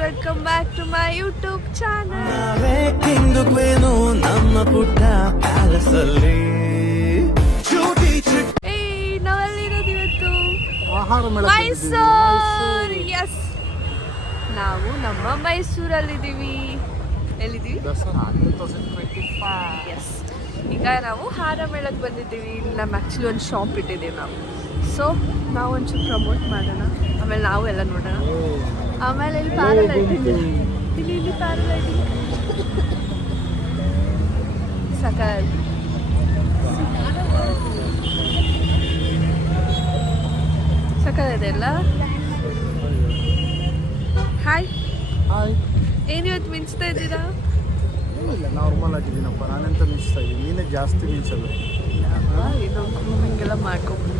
Welcome back to my YouTube channel. ನಾವೆಲ್ಲಿರೋದು ಇವತ್ತು? Mysuru. S, ನಾವು ನಮ್ಮ ಮೈಸೂರಲ್ಲಿದ್ದೀವಿ. ಎಲ್ಲಿದ್ದೀವಿ? ಎಸ್, ಈಗ ನಾವು ಹಾರ ಮೇಳಕ್ಕೆ ಬಂದಿದ್ದೀವಿ. ನಮ್ಮ ಆ್ಯಕ್ಚುಲಿ ಒಂದು ಶಾಪ್ ಇಟ್ಟಿದ್ದೀವಿ ನಾವು. ಸೊ ನಾವು ಒಂಚೂರು ಪ್ರಮೋಟ್ ಮಾಡೋಣ, ಆಮೇಲೆ ನಾವು ಎಲ್ಲ ನೋಡೋಣ. ಆಮೇಲೆ ಇಲ್ಲಿ ಪ್ಯಾರಲೈಟಿಂಗ್, ಇಲ್ಲಿ ಪ್ಯಾರಲೈಟಿಂಗ್ ಸಕಲಿದೆ ಅಲ್ಲ. ಹಾಯ್ ಹಾಯ್, ಏನಿವತ್ತು ಮಿಂಚ್ತಾ ಇದ್ದೀರಾ? ಇಲ್ಲ, ನಾರ್ಮಲ್ ಆಗಿದ್ದೀನಪ್ಪ. ನಾನೆಂತ ಮಿಂಚ್ತಾ ಇದ್ದೀನಿ, ನೀನೇ ಜಾಸ್ತಿ ಮಿಂಚಲ್ಲ. ಇದು ಗ್ರೂಮಿಂಗೆಲ್ಲ ಮಾಡ್ಕೊಂಡು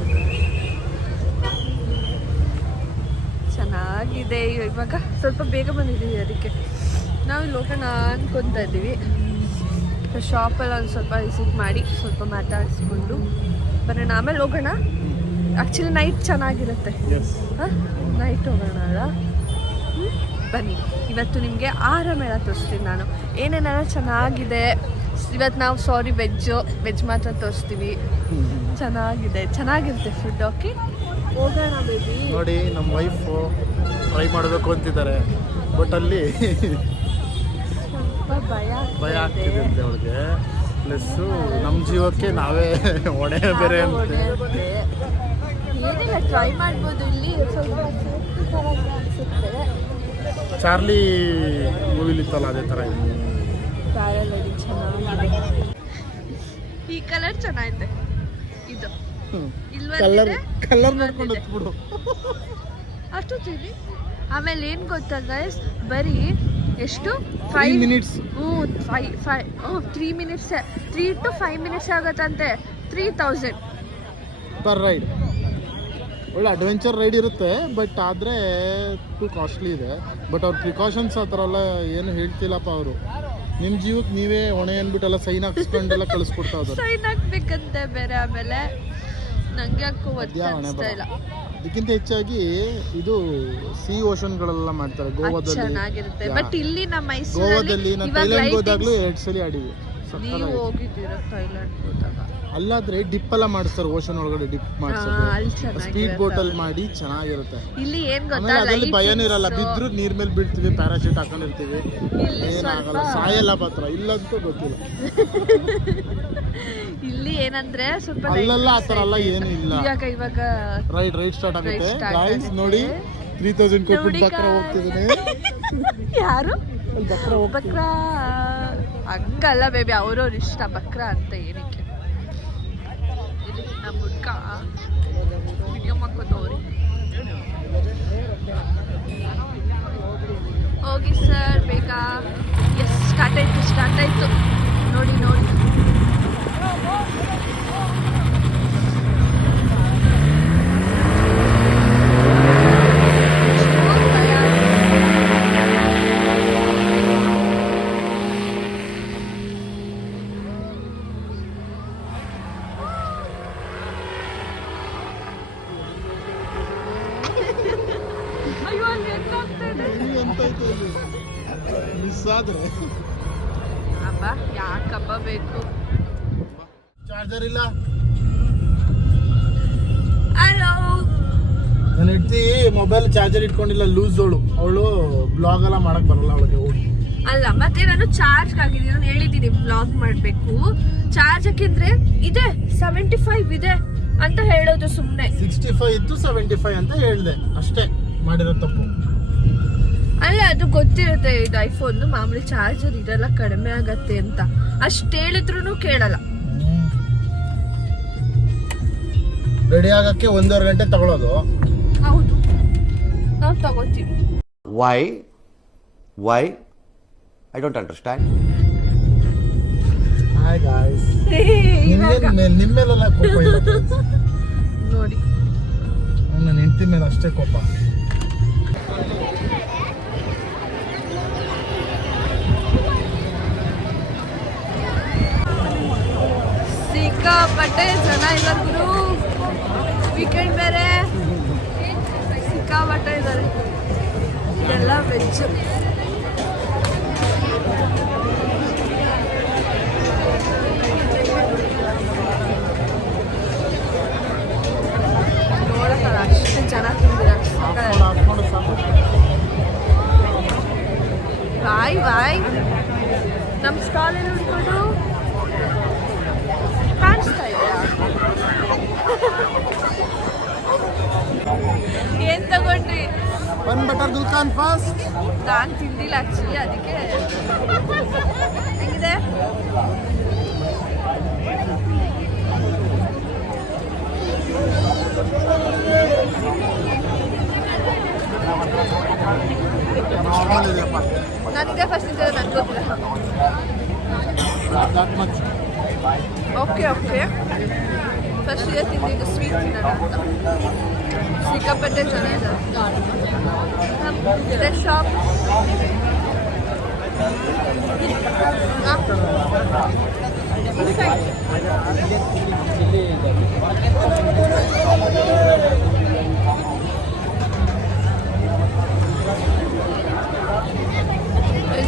ಚೆನ್ನಾಗಿದೆ. ಇವಾಗ ಸ್ವಲ್ಪ ಬೇಗ ಬಂದಿದ್ದೀವಿ, ಅದಕ್ಕೆ ನಾವು ಇಲ್ಲಿ ಹೋಗೋಣ ಅನ್ಕೊತಾ ಇದ್ದೀವಿ. ಶಾಪೆಲ್ಲ ಒಂದು ಸ್ವಲ್ಪ ವಿಸಿಟ್ ಮಾಡಿ ಸ್ವಲ್ಪ ಮಾತಾಡಿಸ್ಕೊಂಡು ಬರೋಣ, ಆಮೇಲೆ ಹೋಗೋಣ. ಆ್ಯಕ್ಚುಲಿ ನೈಟ್ ಚೆನ್ನಾಗಿರುತ್ತೆ. ಹಾಂ, ನೈಟ್ ಹೋಗೋಣ ಅಲ್ಲ. ಬನ್ನಿ, ಇವತ್ತು ನಿಮಗೆ ಆಹಾರ ಮೇಳ ತೋರಿಸ್ತೀನಿ ನಾನು, ಏನೇನೆಲ್ಲ ಚೆನ್ನಾಗಿದೆ. ಇವತ್ತು ನಾವು ವೆಜ್ ಮಾತ್ರ ತೋರಿಸ್ತೀವಿ. ಚೆನ್ನಾಗಿರುತ್ತೆ ಫುಡ್. ಓಕೆ, ಹೋಗೋಣ ಬೇಬಿ. ನೋಡಿ, ನಮ್ಮ ವೈಫು ಟ್ರೈ ಮಾಡಬೇಕು ಅಂತಿದ್ದಾರೆ, ಬಟ್ ಅಲ್ಲಿ ಸ್ವಲ್ಪ ಭಯ ಆಗ್ತಿದೆ ಅಂತೆ ಅವಳಿಗೆ. ಪ್ಲಸ್ಸು ನಮ್ಮ ಜೀವಕ್ಕೆ ನಾವೇ ಹೊಣೆ ಬೇರೆ ಅಂತ. ಏನಿಲ್ಲ, ಟ್ರೈ ಮಾಡ್ಬೋದು. ಇಲ್ಲಿ ಸ್ವಲ್ಪ ಅನಿಸುತ್ತೆ. ಚಾರ್ಲಿ ಮೂವಿಲಿತ್ತಲ್ಲ, ಅದೇ ಥರ ಇದೆ. ಪ್ಯಾರಲೈಟಿಂಗ್ ಚೆನ್ನಾಗಿದೆ. ಈ ಕಲರ್ ಚೆನ್ನಾಗಿದೆ. ಇದು ಕಲರ್ ನೋಡ್ಕೊಂಡು ಹತ್ಬಿಡು ಅಷ್ಟು ತಿಳಿ. ಆಮೇಲೆ ಏನು ಗೊತ್ತಾ ಗೈಸ್, ಬರೀ ಎಷ್ಟು 5 ಮಿನಿಟ್ಸ್ 3 ಮಿನಿಟ್ಸ್ 3 to 5 ಮಿನಿಟ್ಸ್ ಆಗುತ್ತಂತೆ. 3000 ಪರ್ ರೈಡ್. ಒಳ್ಳೆ ಅಡ್ವೆಂಚರ್ ರೈಡ್ ಇರುತ್ತೆ, ಬಟ್ ಆದರೆ ಫುಲ್ ಕಾಸ್ಟ್ಲಿ ಇದೆ. ಬಟ್ ಅವ್ರ ಪ್ರಿಕಾಷನ್ಸ್ ಆ ಥರ ಎಲ್ಲ ಏನು ಹೇಳ್ತಿಲ್ಲಪ್ಪ ಅವರು. ನಿಮ್ಮ ಜೀವಕ್ಕೆ ನೀವೇ ಹೊಣೆ ಅಂದ್ಬಿಟ್ಟೆಲ್ಲ ಸೈನ್ ಹಾಕ್ಸ್ಕೊಂಡೆಲ್ಲ ಕಳಿಸ್ಕೊಡ್ತಾ ಇದ್ದಾರೆ. ಸೈನ್ ಹಾಕ್ಬೇಕಂತೆ ಬೇರೆ. ಆಮೇಲೆ ನಂಗೆ ಯಾಕೋ ಅನಿಸ್ತಾ ಇಲ್ಲ. ಅದಕ್ಕಿಂತ ಹೆಚ್ಚಾಗಿ ಇದು ಓಷನ್ಗಳೆಲ್ಲ ಮಾಡ್ತಾರೆ ಗೋವಾದಲ್ಲಿ. ಚೆನ್ನಾಗಿರುತ್ತೆ. ಬಟ್ ಇಲ್ಲಿ ನಮ್ಮ ಗೋವಾದಲ್ಲಿ ನಾನು ಥೈಲ್ಯಾಂಡ್ ಹೋದಾಗ್ಲೂ 2 ಸಲ ಆಡಿವಿ. ನೀವು ಹೋಗಿದ್ದೀರಾ ಥೈಲ್ಯಾಂಡ್ ಹೋದಾಗ? ಅಲ್ಲಾದ್ರೆ ಡಿಪ್ ಎಲ್ಲ ಮಾಡಿಸ್ತಾರೆ, ಓಷನ್ ಒಳಗಡೆ ಡಿಪ್ ಮಾಡಿಸ್ತಾರೆ, ಸ್ಪೀಡ್ ಬೋಟ್ ಅಲ್ಲಿ ಮಾಡಿ ಚೆನ್ನಾಗಿರುತ್ತೆ. ಇಲ್ಲಿ ಏನ್ ಗೊತ್ತಾ, ಅದ್ರಲ್ಲಿ ಭಯನೂ ಇರಲ್ಲ. ಬಿದ್ರು ನೀರ್ ಮೇಲೆ ಬೀಳ್ತೀವಿ, ಪ್ಯಾರಾಶೂಟ್ ಹಾಕೊಂಡಿರ್ತೀವಿ, ಏನಾಗಲ್ಲ, ಸಾಯಲ್ಲ ಮಾತ್ರ. ಇಲ್ಲಂತೂ ಗೊತ್ತಿಲ್ಲ. ಇಲ್ಲಿ ಏನಂದ್ರೆ ಸ್ವಲ್ಪ ಅಲ್ಲೆಲ್ಲ ಆತರ ಎಲ್ಲ ಏನು ಇಲ್ಲ. ಇವಾಗ ರೈಡ್ ಸ್ಟಾರ್ಟ್ ಆಗುತ್ತೆ. ಗೈಸ್ ನೋಡಿ, 3000 ಕೊಟ್ಟು ಬಕ್ರ ಹೋಗ್ತಿದ್ದೀನಿ. ಯಾರು ಬಕ್ರ? ಹಂಗಲ್ಲ ಬೇಬಿ, ಅವ್ರವ್ರ ಇಷ್ಟ. ಬಕ್ರ ಅಂತ ಏನಕ್ಕೆ? ಇಲ್ಲಿ ನಮ್ಮ ಹುಡ್ಕ ವಿಡಿಯೋ ಮಾಡ್ಕೋತವ್ರಿ. ಹೋಗಿ ಸರ್ ಬೇಗ. ಎಸ್, ಸ್ಟಾರ್ಟ್ ಆಯ್ತು. ನೋಡಿ ಮಿಸ್ ಆದ್ರೆ ಅಬ್ಬ, ಯಾಕಬ್ಬ ಬೇಕು? ಚಾರ್ಜರ್ ಇಲ್ಲ. ಹಲೋ, ನನ್ನ ಹೆಂಡತಿ ಮೊಬೈಲ್ ಚಾರ್ಜರ್ ಇಟ್ಕೊಂಡಿಲ್ಲ, ಲೂಸ್ ಅವಳು ಬ್ಲಾಗ್ ಎಲ್ಲ ಮಾಡಕ್ ಬರಲ್ಲ ಅವಳಿಗೆ. ಅಲ್ಲ, ಮತ್ತೆ ನಾನು ಚಾರ್ಜ್ ಆಗಿದ್ದೀನಿ. ನಾನು ಹೇಳಿದ್ದೀನಿ ಬ್ಲಾಗ್ ಮಾಡಬೇಕು. ಚಾರ್ಜ್ ಹಾಕಿದ್ರೆ ಇದೆ 75 ಇದೆ ಅಂತ ಹೇಳೋದು ಸುಮ್ಮನೆ. 65 ಇತ್ತು, 75 ಅಂತ ಹೇಳಿದೆ ಅಷ್ಟೇ. ಮಾಡಿರೋ ತಪ್ಪು ಅಲ್ಲ, ಅದು ಗೊತ್ತಿರುತ್ತೆ. ಇದು ಐಫೋನ್ ಮಾಮೂಲಿ ಚಾರ್ಜರ್ ಇದೆಲ್ಲ ಕಡಿಮೆ ಆಗತ್ತೆ ಅಂತ ಅಷ್ಟು ಹೇಳಿದ್ರು ಕೇಳಲ್ಲ. ರೆಡಿ ಆಗಕ್ಕೆ 1.5 ಗಂಟೆ ತಗೊಳ್ಳೋದು. ಹೌದು, ನಾವು ತಗೋತೀವಿ. Why? I don't understand. Hi guys. ನಿಮ್ಮೆಲ್ಲ ಕೋಪ ಇಲ್ಲ ನೋಡಿ, ನನ್ನ ಹೆಂಡತಿ ಮೇಲೆ ಅಷ್ಟೇ ಕೋಪ. ಸಿಕ್ಕಾಪಟ್ಟೆ ಜನ ಇದ್ದಾರೆ ಗುರು. ವೀಕೆಂಡ್ ಬೇರೆ, ಸಿಕ್ಕಾಪಟ್ಟೆ ಇದ್ದಾರೆ. ಇದೆಲ್ಲ ವೆಜ್. ನೋಡಕ್ಕಲ್ಲ ಅಷ್ಟು ಜನ ತುಂಬಿದ್ದಾರೆ. ಬಾಯ್ ಬಾಯ್. ನಮ್ಮ ಸ್ಟಾಲ್ ಎಲ್ಲ ಉಟ್ಕೊಂಡು ಕಾಣಿಸ್ತಾ ಇದೆಯಾ? ಏನ್ ತಗೊಂಡ್ರಿ? ಬನ್ ಬಟರ್ ಗುಲ್ಕಾನ್ ಫಾಸ್ಟ್. ನಾನು ತಿಂದಿಲ್ಲ ಆಕ್ಚುಲಿ, ಅದಕ್ಕೆ. ಹೆಂಗಿದೆ? ನನಗೆ ಫಸ್ಟ್ ಇದೆ, ನನಗೆ ಗೊತ್ತಿಲ್ಲ. Okay okay. ಫಸ್ಟ್ ಇದೆ ತಿಂದಿದ್ದು ಸ್ವೀಟ್ ತಿನ್ನೋಣ ಅಂತ. ಸಿಕ್ಕಾಪಟ್ಟೆ ಜನ ಇದೆ. ಶಾಪ್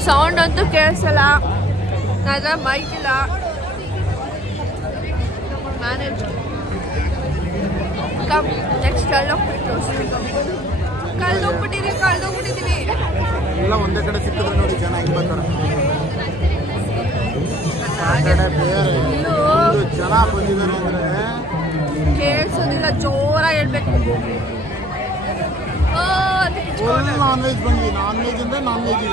ಸೌಂಡ್ ಅಂತೂ ಕೇಳಿಸಲ್ಲ, ಅದ್ರ ಮೈಕ್ ಇಲ್ಲ. ಮ್ಯಾನೇಜ್ ನೆಕ್ಸ್ಟ್ ಕಳ್ದೋಗ್ಬಿಟ್ಟಿದೀವಿ. ಎಲ್ಲ ಒಂದೇ ಕಡೆ ಸಿಕ್ಕಿದ್ರೆ ನೋಡಿ ಜನ ಹೆಂಗೆ ಬರ್ತಾರೆ. ಸಾಟರ್ಡೆ ಬೇರೆ ಜನ ಬಂದಿದ್ದಾರೆ ಅಂದರೆ ಕೇಳಿಸೋದಿಲ್ಲ, ಜೋರಾಗಿ ಹೇಳ್ಬೇಕು. ನಾನ್ ವೆಜ್ ಬಂದ್ವಿ. ನಾನ್ ವೆಜ್ ಅಂದರೆ ನಾನ್ ವೆಜ್.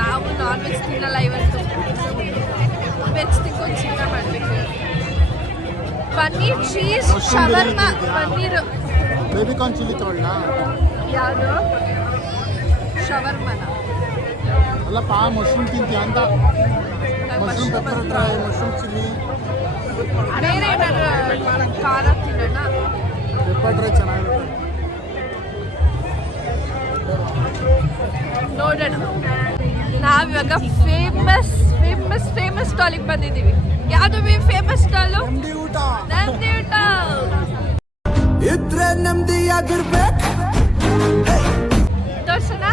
ನಾವು ನಾನ್ ವೆಜ್ ತಿನ್ನಲ್ಲ ಇವತ್ತು. ವೆಜ್ ತಿನ್ಕೊಂಡು ಚಿನ್ನ ಮಾಡಬೇಕು. Paneer cheese shawarma. Paneer baby corn chilli ತಗೊಳ್ಳ. ಯಾವುದು? ಶವರ್ಮನ ಅಲ್ಲಪ್ಪ, ಮಶ್ರೂಮ್ ತಿಂತೀಯ ಅಂತ. Mushroom pepper dry, mushroom chilli, ಬೇರೆ ಏನಾದ್ರು ಖಾರ ತಿನ್ನೋಣ. ಪೆಪ್ಪರ್ ಡ್ರೈ ಚೆನ್ನಾಗಿರುತ್ತೆ. ನೋಡೋಣ. ನಾವಿವಾಗ ಫೇಮಸ್ ಫೇಮಸ್ ಫೇಮಸ್ ಸ್ಟಾಲಿಗೆ ಬಂದಿದ್ದೀವಿ. ಯಾವುದು ಫೇಮಸ್ ಸ್ಟಾಲು? ನಮ್ದಿ ಊಟ. ನಂದಿ ಊಟ ಇದ್ರೆ ನಮ್ದಿ ಆಗಿರ್ಬೇಕು. ತೋರ್ಸೋಣ.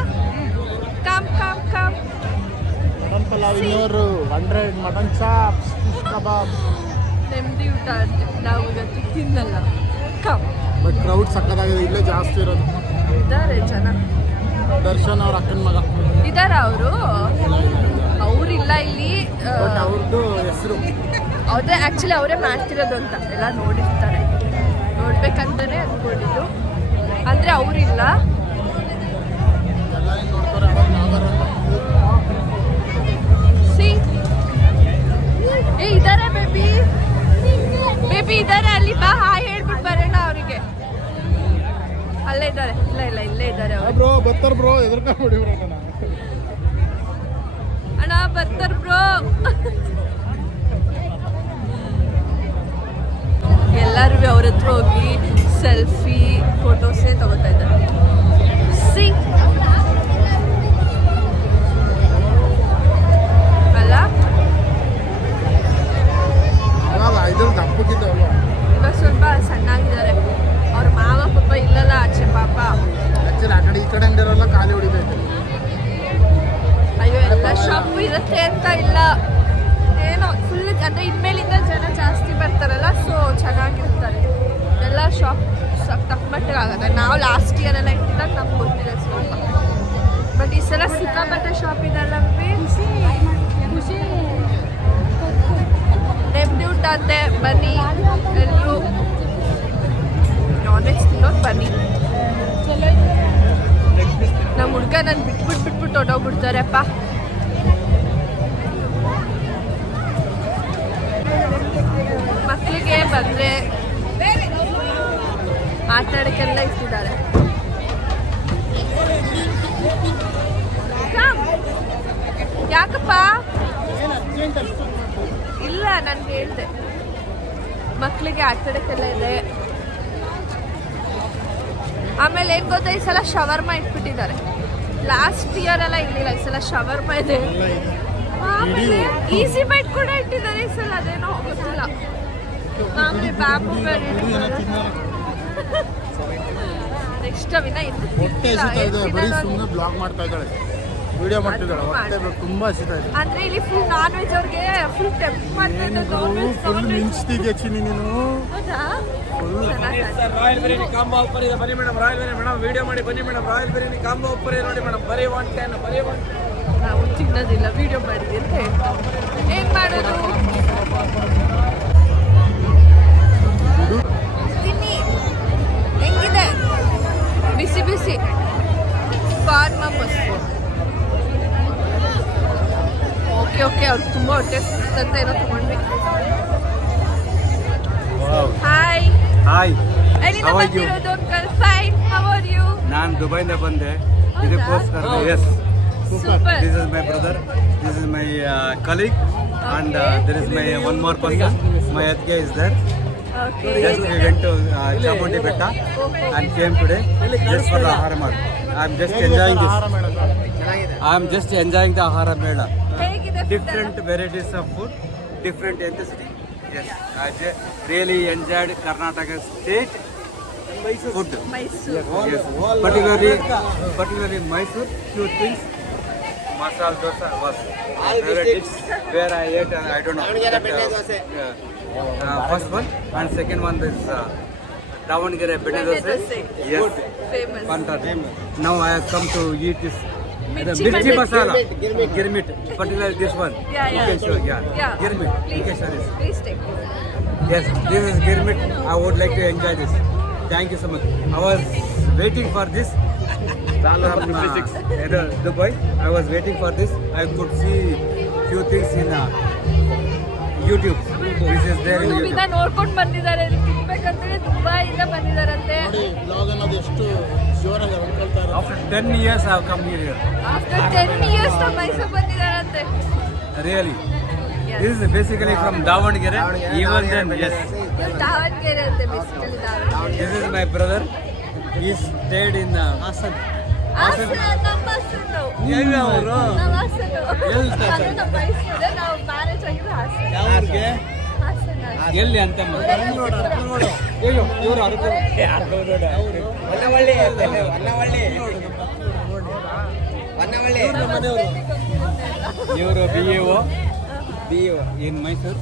Come come come. Mutton pulao ಇನ್ನೂರು, 100 ಮಟನ್ ಚಾಪ್ಸ್, ಫಿಶ್ ಕಬಾಬ್. ನೆಮ್ಮದಿ ಊಟ ಅಂತ ನಾವು ಇವತ್ತು ತಿನ್ನಲ್ಲ. ಕಮ್. ಬಟ್ ಕ್ರೌಡ್ ಸಕ್ಕತ್ತಾಗಿದೆ. ಇಲ್ಲೇ ಜಾಸ್ತಿ ಇರೋದು. ಇದ್ದಾರೆ ಜನ. ದರ್ಶನ್ ಅವ್ರ ಅಕ್ಕನ ಮಗ ಇದಾರ ಅವರು? ಅವ್ರಿಲ್ಲ ಇಲ್ಲಿ. ಬಟ್ ಅವ್ರದ್ದು ಹೆಸರು ಅವ್ರದ್ದೇ ಆ್ಯಕ್ಚುಲಿ ಅವರೇ ಮಾಡ್ತಿರೋದು ಅಂತ ಎಲ್ಲ ನೋಡಿರ್ತಾರೆ. ನೋಡ್ಬೇಕಂತಾನೆ ಅಂದ್ಕೊಂಡಿದ್ದು. ಅಂದರೆ ಅವರಿಲ್ಲ. ಎಲ್ಲ ಹಿಂಗೆ ನೋಡ್ತಾರೆ. ಸಿ ಏ ಇದ್ದಾರೆ ಬೇಬಿ. ಬೇಬಿ ಇದ್ದಾರೆ ಅಲ್ಲಿ. ಬಾ ಹಾಯ್ ಹೇಳ್ಬಿಟ್ಟು ಬರೋಣ ಅವರಿಗೆ. ಅಲ್ಲೇ ಇದ್ದಾರೆ. ಇಲ್ಲ ಇಲ್ಲ ಇಲ್ಲೇ ಇದ್ದಾರೆ ಅವರು. ಬ್ರೋ ಬರ್ತಾರ ಬ್ರೋ. ಎದುರ್ಕೊಂಡ್ಬಿಡಿ ಬ್ರೋ. ಅಣ್ಣ ಬರ್ತಾರ ಬ್ರೋ. ಎಲ್ಲರೂ ಅವ್ರ ಹತ್ರ ಹೋಗಿ ಸೆಲ್ಫಿ ಫೋಟೋಸೇ ತಗೋತಾ ಇದ್ದಾರೆ. ಸಿ ಅಲ್ಲ ಇದ್ರಲ್ಲಿ ದಪ್ಪಕ್ಕಿದ್ದಾವಲ್ಲ. ಇವಾಗ ಸ್ವಲ್ಪ ಸಣ್ಣಾಗಿದ್ದಾರೆ. ಅವ್ರ ಮಾವ ಪಾಪ ಇಲ್ಲಲ್ಲ ಆಚೆ ಪಾಪ. ಆಕ್ಚುಲಿ ಆ ಕಡೆ ಈ ಕಡೆ ಅಂಗಡಿಯವರೆಲ್ಲ ಖಾಲಿ ಹೊಡಿಬೇಕು. ಅಯ್ಯೋ ಎಲ್ಲ ಶಾಪ್ ಇರುತ್ತೆ ಅಂತ ಇಲ್ಲ. ಏನೋ ಫುಲ್ ಅಂದರೆ ಇನ್ಮೇಲಿಂದ ಜನ ಜಾಸ್ತಿ ಬರ್ತಾರಲ್ಲ, ಸೊ ಚೆನ್ನಾಗಿರ್ತಾರೆ ಎಲ್ಲ ಶಾಪ್. ತಕ್ಕಮಟ್ಟಿಗೆ ಆಗುತ್ತೆ. ನಾವು ಲಾಸ್ಟ್ ಇಯರ್ ಎಲ್ಲ ಇಟ್ಟಿದ್ದಾಗ ನಮ್ಗೆ ಗೊತ್ತಿದೆ ಸ್ವಲ್ಪ. ಬಟ್ ಈ ಸಲ ಸಿಕ್ಕಾಪಟ್ಟೆ ಶಾಪ್ ಇದೆಲ್ಲ. ನೆಮ್ಮದಿ ಊಟ ಅಂತೆ. ಬನ್ನಿ ಎಲ್ಲರೂ ನಾನ್ ವೆಜ್ ತಿನ್ನೋದು ಬನ್ನಿ. ನಮ್ಮ ಹುಡ್ಗ ನಾನು ಬಿಟ್ಬಿಟ್ಟು ಹೊಟ್ಟೋಗ್ಬಿಡ್ತಾರಪ್ಪ. ಮಕ್ಕಳಿಗೆ ಬಂದರೆ ಆಟಾಡೋಕ್ಕೆಲ್ಲ ಇಟ್ಟಿದ್ದಾರೆ. ಯಾಕಪ್ಪ? ಇಲ್ಲ ನನ್ಗೆ ಹೇಳ್ದೆ. ಮಕ್ಕಳಿಗೆ ಆಟಾಡೋಕ್ಕೆಲ್ಲ ಇದೆ. ಆಮೇಲೆ ಏನು ಗೊತ್ತಾ, ಈ ಸಲ ಶವರ್ಮ ಇಟ್ಬಿಟ್ಟಿದ್ದಾರೆ. ಲಾಸ್ಟ್ ಇಯರ್ ಎಲ್ಲ ಇರಲಿಲ್ಲ, ಈ ಸಲ ಶವರ್ಮ ಇದೆ. ಆಮೇಲೆ ಈಸಿ ಬೈಟ್ ಕೂಡ ಇಟ್ಟಿದ್ದಾರೆ ಈ ಸಲ. ಅದೇನೋ ಗೊತ್ತಿಲ್ಲ. ಮಾಮೂಲಿ ಬ್ಯಾಂಬೂ ನೆಕ್ಸ್ಟ್ ಅವಿನ ಇನ್ನು ಹೊಟ್ಟೆ ಹಸಿತಾ ಇದೆ, ಬರೀ ಸುಮ್ಮನೆ ಬ್ಲಾಗ್ ಮಾಡ್ತಾ ಇದ್ದಾಳೆ, ವಿಡಿಯೋ ಮಾಡ್ತಿದ್ದಾಳೆ. ಹೊಟ್ಟೆ ತುಂಬಾ ಹಸಿತಾ ಇದೆ. ಅಂದ್ರೆ ಇಲ್ಲಿ ಫುಲ್ ನಾನ್ ವೆಜ್ ಅವ್ರಿಗೆ ಫುಲ್ ಟೆಂಪ್ ಮಾಡ್ತಾರೆ. ಫುಲ್ ಮಿಂಚ್ತಿದ್ಯಾ ಚಿನ್ನಿ ನೀನು. ಹೌದಾ? ರಾಯಲ್ ಬಿರಿಯಾನಿ ಕಾಂಬೋ ಆಫರ್ ಇದೆ, ಬನ್ನಿ madam. Royal biryani madam video ಮಾಡಿ ಬನ್ನಿ madam. Royal biryani combo offer ಇದೆ ನೋಡಿ ಮೇಡಮ್, ಬರೀ 110 ಬರೀ 110. ನಾವು ತಿನ್ನೋದಿಲ್ಲ, ವಿಡಿಯೋ ಮಾಡಿದ್ವಿ ಅಂತ ಹೇಳ್ತಾರೆ. ಏನ್ ಮಾಡೋದು? ತಿನ್ನಿ, ಹೆಂಗಿದೆ? ಬಿಸಿ ಬಿಸಿ ಕಾರ್ನ್ ಮೋಮೋಸ್. ಓಕೆ ಅವ್ರು ತುಂಬ ಹೊಟ್ಟೆ ಅಂತ ಏನೋ ತಗೊಂಡ್ವಿ. ಹಾಯ್ ಹಾಯ್, ಎಲ್ಲಿಂದ ಬಂದಿರೋದು uncle? Fine, how are you? ನಾನು ದುಬೈಯಿಂದ ಬಂದೆ ಇದಕ್ಕೋಸ್ಕರ. Yes, super. This is my brother, this is my colleague and there is my one more person, my Adge is there. Okay. Just we went to Chamundi Betta and came today just for the Ahara Mela. I'm just enjoying this. I'm just enjoying the Ahara Mela. ಹೇಗಿದೆ? Different varieties of food, different ethnicity. Yes, I really enjoyed Karnataka state food. Mysuru. Yes, particularly Mysore. Few things. Masala dosa was my favorite dish where I ate. I don't know. First one and second one is Davangere Benne dosa. Yes, famous. fantastic. Now I have come to eat this. Mirchi Mirchi masala. masala, girmit, particularly this one. Yeah. Mukesh, Yeah. Girmit, Mukesh is. Please take. Yes, this is girmit. I would like to enjoy this. Thank you so much. I was waiting for this. From Dubai, I was waiting for this. I could see few things in YouTube. This is there in ಯೂಟ್ಯೂಬಿಂದ YouTube. ನೋಡ್ಕೊಂಡು ಬಂದಿದ್ದಾರೆ. ತಿನ್ಬೇಕಂತೇಳಿ ದುಬೈಯಿಂದ ಬಂದಿದ್ದಾರಂತೆ. ನೋಡಿ blog ಅನ್ನೋದು ಎಷ್ಟು ಜೋರಾಗಿ ಅನ್ಕೊಳ್ತಾ ಇರೋದು. After 10 years, I have come here. After 10 years Mysuru ಬಂದಿದ್ದಾರಂತೆ. Really. Yes. This is basically from Davangere. Even then, yes. ಇವ್ರು ದಾವಣಗೆರೆ ಅಂತೆ, basically Davanagere. This is my brother. He stayed in Hassan. Hassan, ನಮ್ಮ ಹಾಸನ. ಎಲ್ಲಿ ಅವರು? ನಮ್ಮ ಹಾಸನ. ಎಲ್ಲಿ ತಾತ? ಅದೇ ನಮ್ಮ ಮೈಸೂರೇ, ನಾವು ಮ್ಯಾರೇಜ್ ಆಗಿದ್ದು ಹಾಸನ. ಯಾವ್ರಿಗೆ? ಹಾಸನ. ಎಲ್ಲಿ ಅಂತ ಅಯ್ಯೋ ಇವರು ಅರ್ಕು ಇವರು BAO in Mysore.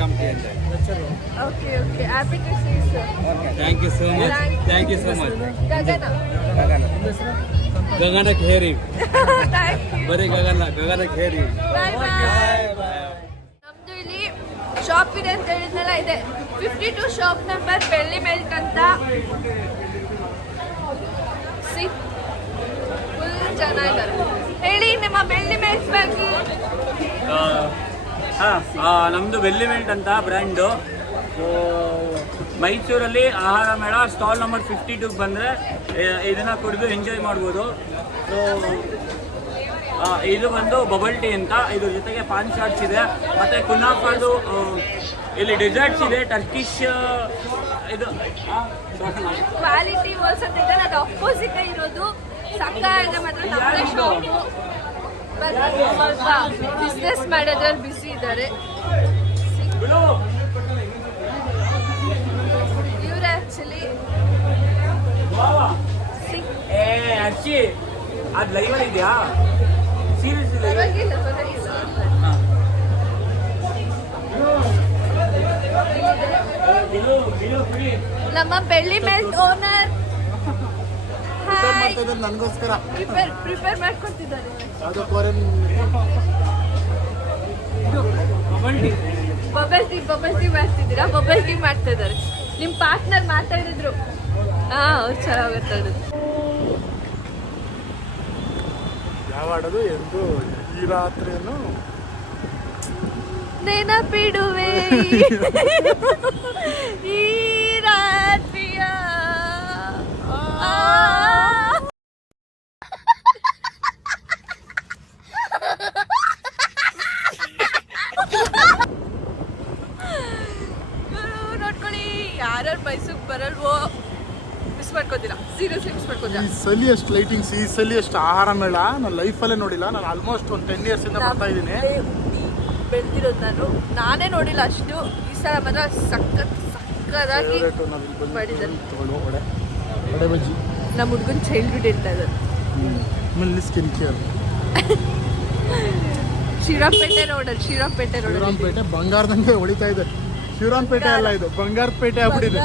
Come here. Okay happy to see sir. Thank you so much. Thank you so much. Gagana. Gagana Kheri, thank you. ಬರೀ ಗಗನ ಖೇರಿ. ಬಾಯ್ ಬಾಯ್. ನಮ್ದು ಇಲ್ಲಿ ಶಾಪ್ ಇದೆ ಅಂತ ಹೇಳಿದ್ನಲ್ಲ, ಇದೆ 52 ಶಾಪ್ ನಂಬರ್, ಬೆಳ್ಳಿ ಮೆಲ್ಟ್ ಅಂತ. ಫುಲ್ ಜನ ಇದ್ದಾರೆ. ಹೇಳಿ ನಿಮ್ಮ ಬೆಳ್ಳಿ ಮೆಲ್ಟ್ ಬಗ್ಗೆ. ನಮ್ಮದು ವೆಲ್ಲಿಮೆಂಟ್ ಅಂತ ಬ್ರ್ಯಾಂಡು. ಮೈಸೂರಲ್ಲಿ ಆಹಾರ ಮೇಳ ಸ್ಟಾಲ್ ನಂಬರ್ 52 ಬಂದರೆ ಇದನ್ನು ಕುಡಿದು ಎಂಜಾಯ್ ಮಾಡ್ಬೋದು. ಸೊ ಇದು ಬಂದು ಬಬಲ್ ಟೀ ಅಂತ, ಇದ್ರ ಜೊತೆಗೆ ಪಾನ್ ಚಾಟ್ಸ್ ಇದೆ, ಮತ್ತು ಕುನಾಫಾದು ಇಲ್ಲಿ ಡೆಸರ್ಟ್ಸ್ ಇದೆ, ಟರ್ಕಿಶ್ ಇದು ಕ್ವಾಲಿಟಿ ವರ್ಸ್ ಅಂತ ಇದೆ, ಅದು ಅಪೋಸಿಟ್ ಇರೋದು. ಸಕ್ಕತ್ತಾಗಿದೆ ಮಾತ್ರ. ನಮ್ಮ ಶಾಪು ಸ್ವಲ್ಪ ಬಿಸ್ನೆಸ್ ಮಾಡೋದ್ರಲ್ಲಿ ಬಿಸಿ ಇದ್ದಾರೆ. ಇವ್ರೆ ಆ್ಯಕ್ಚುಲಿ ಅರ್ಚಿ ಅದು ಲೈವಲ್ಲಿ ಇದೆಯಾ? ಸೀರಿಯಸ್ ಇದೆ. ಪರವಾಗಿಲ್ಲ. ನಮ್ಮ ಬೆಳ್ಳಿ ಮೆಲ್ಟ್ ಓನರ್ ನನಗೋಸ್ಕರ ಪ್ರಿಪೇರ್ ಮಾಡ್ಕೊತಿದ್ದಾರೆ. ಅದು ಕೊರಿಯನ್ ಬಬಲ್ ಟೀ ಮಾಡ್ತಿದ್ದೀರಾ? ಬಬಲ್ ಟೀ ಮಾಡ್ತಾ ಇದ್ದಾರೆ. ನಿಮ್ಮ ಪಾರ್ಟ್ನರ್ ಮಾತಾಡಿದ್ರು. ಅವ್ರು ಚೆನ್ನಾಗಿ ಮಾತಾಡಿದ್ರು. ಯಾವ ಆಡೋದು ಎಂದು ಈ ರಾತ್ರಿಯನ್ನು ನೆನಪಿಡುವೆ ಈ ರಾತ್ರಿಯ. ನೋಡ್ಕೊಳ್ಳಿ, ಯಾರ್ಯಾರು ಮೈಸೂರಿಗೆ ಬರಲ್ವೋ ಮಿಸ್ ಮಾಡ್ಕೋತೀರಾ. ಸೀರಿಯಸ್ಲಿ ಮಿಸ್ ಮಾಡ್ಕೋತೀರಾ. ಈ ಸಲಿ ಅಷ್ಟು ಲೈಟಿಂಗ್ಸ್, ಈ ಸಲಿ ಅಷ್ಟು ಆಹಾರ ಮೇಳ ನಾನು ಲೈಫಲ್ಲೇ ನೋಡಿಲ್ಲ. ನಾನು ಆಲ್ಮೋಸ್ಟ್ ಒಂದು 10 years ಇಂದ ಬರ್ತಾ ಇದ್ದೀನಿ. ಬೆಳೆದಿರೋದು ನಾನೇ ನೋಡಿಲ್ಲ ಅಷ್ಟು. ಈ ಸಲ ಮಾತ್ರ ಸಕ್ಕದಾಗಿ ಮಾಡಿದ್ದಾರೆ. ಕಡೆ ಬಜ್ಜಿ. ನಮ್ಮ ಹುಡುಗನ ಚೈಲ್ಡ್ಹುಡ್ ಹೇಳ್ತಾ ಇದ್ದಾರೆ. ಆಮೇಲೆ ಸ್ಕಿನ್ ಕೇರ್. ಶಿವರಾಂಪೇಟೆ ರೋಡಲ್ಲಿ ಶಿವರಾಂಪೇಟೆ ಬಂಗಾರದಂಗೆ ಹೊಳಿತಾ ಇದೆ. ಶಿವರಾಂಪೇಟೆ ಅಲ್ಲ, ಇದು ಬಂಗಾರಪೇಟೆ ಆಗ್ಬಿಟ್ಟಿದೆ.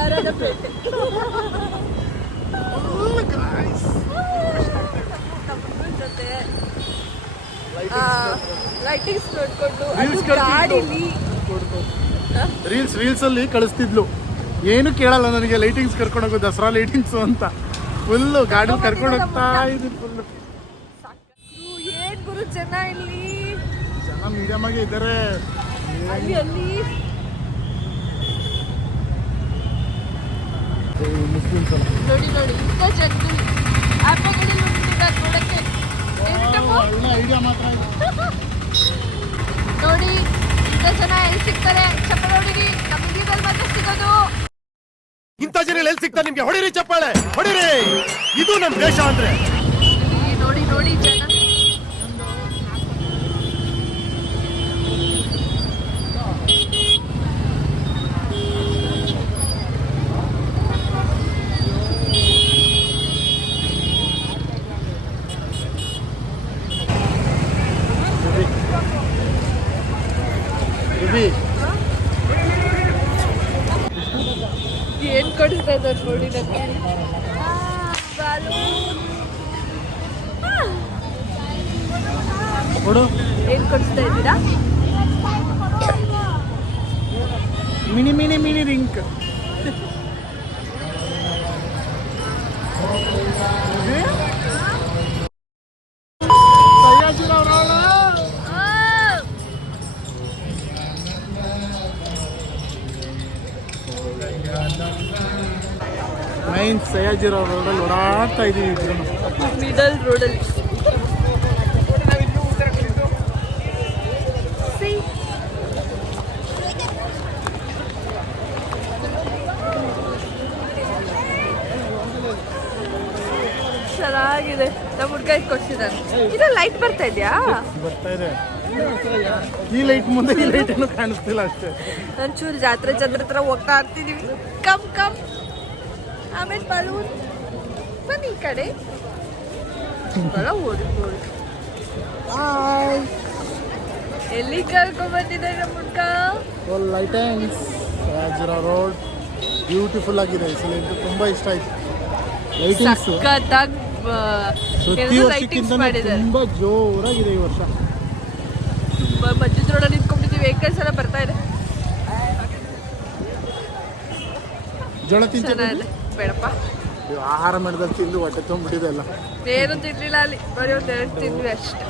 ಲೈಟಿಂಗ್ಸ್ ನೋಡ್ಕೊಂಡು ಗಾಡಿಲಿ ರೀಲ್ಸ್ ಅಲ್ಲಿ ಕಳಿಸ್ತಿದ್ಲು. ಏನು ಕೇಳಲ್ಲ ನನಗೆ, ಲೈಟಿಂಗ್ಸ್ ಕರ್ಕೊಂಡು ಹೋಗೋ ದಸರಾ ಲೈಟಿಂಗ್ಸು ಅಂತ. ಫುಲ್ಲು ಗಾಡಿ ಕರ್ಕೊಂಡು ಹೋಗ್ತಾ ಇದ್ದೀನಿ. ಫುಲ್ಲು ಏನ್ ಗುರು ಜನ ಇಲ್ಲಿ, ಜನ ಮೀಡಿಯಮ್ ಆಗಿ ಇದ್ದಾರೆ. ಅಲ್ಲಿ ಮುಸ್ಲಿಮ್ಸ್ ಅಲ್ಲ ನೋಡಿ ಇಂಥ ಜನರು ಆಪಗಳಲ್ಲಿ ಹೋಗ್ತಿದ್ದಾರೆ ನೋಡಕ್ಕೆ. ಒಳ್ಳೆ ಐಡಿಯಾ ಮಾತ್ರ ಇದೆ. ನೋಡಿ ಇಂಥ ಜನ ಎಲ್ಲಿ ಸಿಗ್ತಾರೆ, ಚಪ್ಪಲಿ ಹೊಡಿರಿ, ನಮ್ಮ ಇಂಡಿಯಾದಲ್ಲಿ ಮಾತ್ರ ಸಿಗೋದು. ಇಂಥ ಜನ ಎಲ್ಲಿ ಸಿಗ್ತಾರೆ ನಿಮ್ಗೆ? ಹೊಡಿರಿ ಚಪ್ಪಾಳೆ, ಹೊಡಿರಿ. ಇದು ನಮ್ಮ ದೇಶ ಅಂದ್ರೆ. ನೋಡಿ ಜನ. ಏನ್ ಕೊಡ್ತಾ ಇದ್ದಾರೆ ನೋಡಿ ನನಗೆ. ಕೊಡು. ಏನ್ ಕೊಡಿಸ್ತಾ ಇದ್ದೀರಾ? Mini rink. ಮೈನ್ ಸಯಾಜಿರಾವ್ ರೋಡಲ್ಲಿ ಓಡಾಡ್ತಾ ಇದ್ದೀವಿ ಇಬ್ರು. ಮಿಡಲ್ ರೋಡಲ್ಲಿ ಚೆನ್ನಾಗಿದೆ. ನಮ್ಮ ಹುಡ್ಗ ಕೊಡ್ಸಿದ್ದಾನೆ. ಇದು ಲೈಟ್ ಬರ್ತಾ ಇದೆಯಾ? ಬರ್ತಾ ಇದೆ. ಈ ಲೈಟ್ ಮುಂದೆ ಈ ಲೈಟ್ ಏನು ಕಾಣಿಸ್ತಿಲ್ಲ ಅಷ್ಟೇ. ಒಂಚೂರು ಜಾತ್ರೆ ಹತ್ರ ಹೋಗ್ತಾ ಇರ್ತಿದೀವಿ. ಕಮ್ ಆಮೇಲೆ ಬಲೂನ್ ಬನ್ನಿ ಈ ಕಡೆ ಓಡಿ ಎಲ್ಲಿ ಕರ್ಕೊಂಡ್ಬಂದಿದ್ದಾರೆ ನಮ್ಮ ಹುಡ್ಗ. ಲೈಟಿಂಗ್ಸ್ ಸಯಾಜಿರಾವ್ ರೋಡ್ ಬ್ಯೂಟಿಫುಲ್ ಆಗಿದೆ. ಈ ಸಲ ತುಂಬಾ ಇಷ್ಟ ಆಯ್ತು. ಲೈಟಿಂಗ್ಸ್ ಸಖತ್ತಾಗಿ ಪ್ರತಿ ವರ್ಷಕ್ಕಿಂತ ತುಂಬಾ ಜೋರಾಗಿದೆ ಈ ವರ್ಷ. ಮಧ್ಯದ ರೋಡಲ್ಲಿ ನಿಂತ್ಕೊಂಡಿದ್ದೀವಿ. ವೆಹಿಕಲ್ಸ್ ಎಲ್ಲ ಬರ್ತಾ ಇದೆ. ಜೋಳ ತಿಂತಿದ್ದೆ ಬೇಡಪ್ಪ, ಆಹಾರ ಮಾಡಿದಲ್ಲಿ ತಿಂದು ಹೊಟ್ಟೆ ತುಂಬಿಟ್ಟಿದೆ ಎಲ್ಲ. ಏನು ತಿನ್ಲಿಲ್ಲ ಅಲ್ಲಿ, ಬರೀ ಒಂದೆರಡು ತಿಂದ್ವಿ ಅಷ್ಟೇ.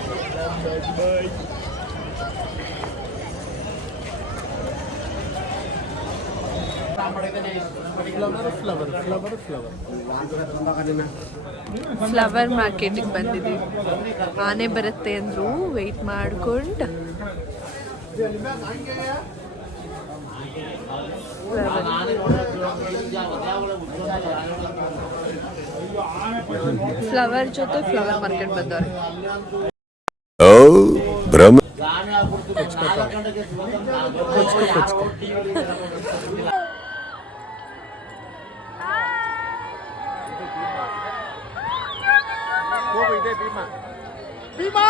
ಫ್ಲವರ್ ಮಾರ್ಕೆಟಿಗೆ ಬಂದಿದ್ದೀವಿ. ಆನೆ ಬರುತ್ತೆ ಅಂದ್ರು, ವೆಯ್ಟ್ ಮಾಡ್ಕೊಂಡು ಫ್ಲವರ್ ಜೊತೆ ಫ್ಲವರ್ ಮಾರ್ಕೆಟ್ ಬಂದವ್ರೆ. ಭೀಮಾ